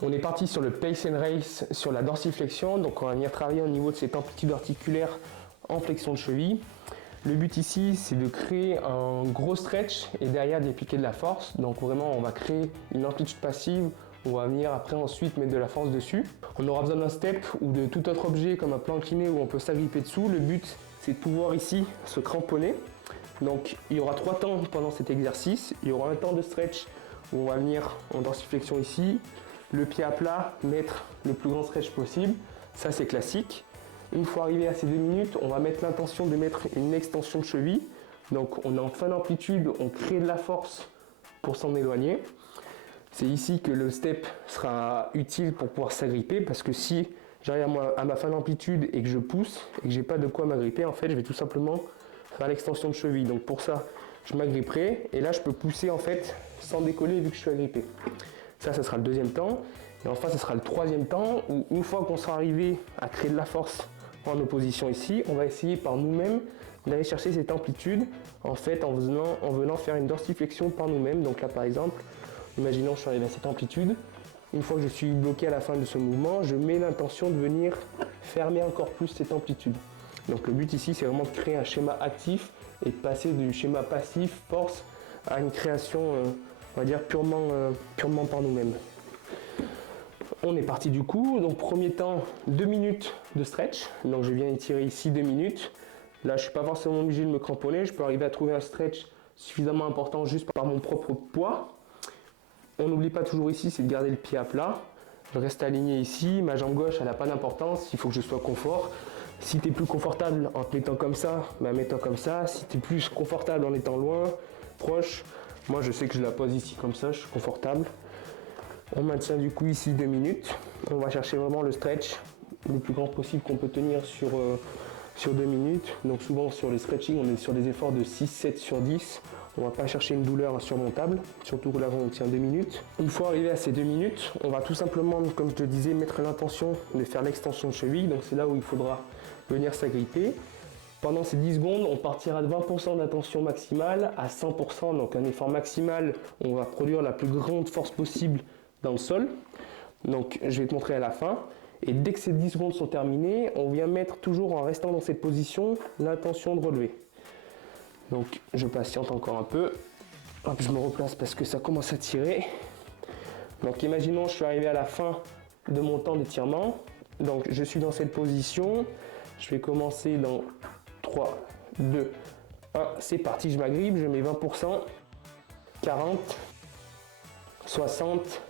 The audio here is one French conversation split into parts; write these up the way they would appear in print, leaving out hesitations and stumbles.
On est parti sur le Pace and Race, sur la dorsiflexion. Donc on va venir travailler au niveau de cette amplitude articulaire en flexion de cheville. Le but ici, c'est de créer un gros stretch et derrière d'appliquer de la force. Donc vraiment, on va créer une amplitude passive. On va venir après ensuite mettre de la force dessus. On aura besoin d'un step ou de tout autre objet comme un plan incliné où on peut s'agripper dessous. Le but, c'est de pouvoir ici se cramponner. Donc il y aura 3 temps pendant cet exercice. Il y aura un temps de stretch où on va venir en dorsiflexion ici. Le pied à plat, mettre le plus grand stretch possible. Ça, c'est classique. Une fois arrivé à ces 2 minutes, on va mettre l'intention de mettre une extension de cheville. Donc on est en fin d'amplitude, on crée de la force pour s'en éloigner. C'est ici que le step sera utile pour pouvoir s'agripper parce que si j'arrive à ma fin d'amplitude et que je pousse et que j'ai pas de quoi m'agripper, en fait je vais tout simplement faire l'extension de cheville. Donc pour ça, je m'agripperai et là je peux pousser en fait sans décoller vu que je suis agrippé. Ça sera le deuxième temps. Et enfin, ce sera le troisième temps où une fois qu'on sera arrivé à créer de la force en opposition ici, on va essayer par nous-mêmes d'aller chercher cette amplitude en fait en venant faire une dorsiflexion par nous-mêmes. Donc là par exemple, imaginons que je suis arrivé à cette amplitude. Une fois que je suis bloqué à la fin de ce mouvement, je mets l'intention de venir fermer encore plus cette amplitude. Donc le but ici, c'est vraiment de créer un schéma actif et de passer du schéma passif, force, à une création, on va dire, purement par nous-mêmes. On est parti du coup, donc premier temps 2 minutes de stretch, donc je viens étirer ici 2 minutes. Là je ne suis pas forcément obligé de me cramponner, je peux arriver à trouver un stretch suffisamment important juste par mon propre poids. On n'oublie pas toujours ici, c'est de garder le pied à plat. Je reste aligné ici, ma jambe gauche elle n'a pas d'importance, il faut que je sois confort. Si tu es plus confortable en te mettant comme ça, mets-toi comme ça. Si tu es plus confortable en étant loin, proche, moi je sais que je la pose ici comme ça, je suis confortable. On maintient du coup ici 2 minutes. On va chercher vraiment le stretch le plus grand possible qu'on peut tenir sur 2 minutes. Donc souvent sur les stretching, on est sur des efforts de 6-7 sur 10. On ne va pas chercher une douleur insurmontable, surtout là on tient 2 minutes. Une fois arrivé à ces 2 minutes, on va tout simplement, comme je te disais, mettre l'intention de faire l'extension de cheville. Donc c'est là où il faudra venir s'agripper. Pendant ces 10 secondes, on partira de 20% d'attention maximale à 100%. Donc un effort maximal, on va produire la plus grande force possible dans le sol. Donc je vais te montrer à la fin. Et dès que ces 10 secondes sont terminées, on vient mettre toujours en restant dans cette position l'intention de relever. Donc je patiente encore un peu. Hop, je me replace parce que ça commence à tirer. Donc imaginons je suis arrivé à la fin de mon temps d'étirement. Donc je suis dans cette position. Je vais commencer dans 3, 2, 1. C'est parti, je m'agrippe, je mets 20%, 40, 60,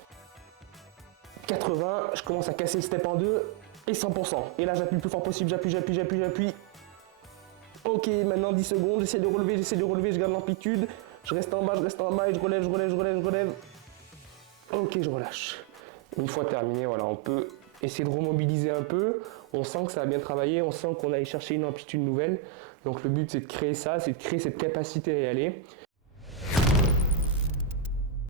80, je commence à casser le step en deux et 100%. Et là, j'appuie le plus fort possible, j'appuie. Ok, maintenant 10 secondes, j'essaie de relever, je garde l'amplitude. Je reste en bas et je relève. Ok, je relâche. Une fois terminé, voilà, on peut essayer de remobiliser un peu. On sent que ça a bien travaillé, on sent qu'on a allé chercher une amplitude nouvelle. Donc le but, c'est de créer ça, c'est de créer cette capacité à y aller.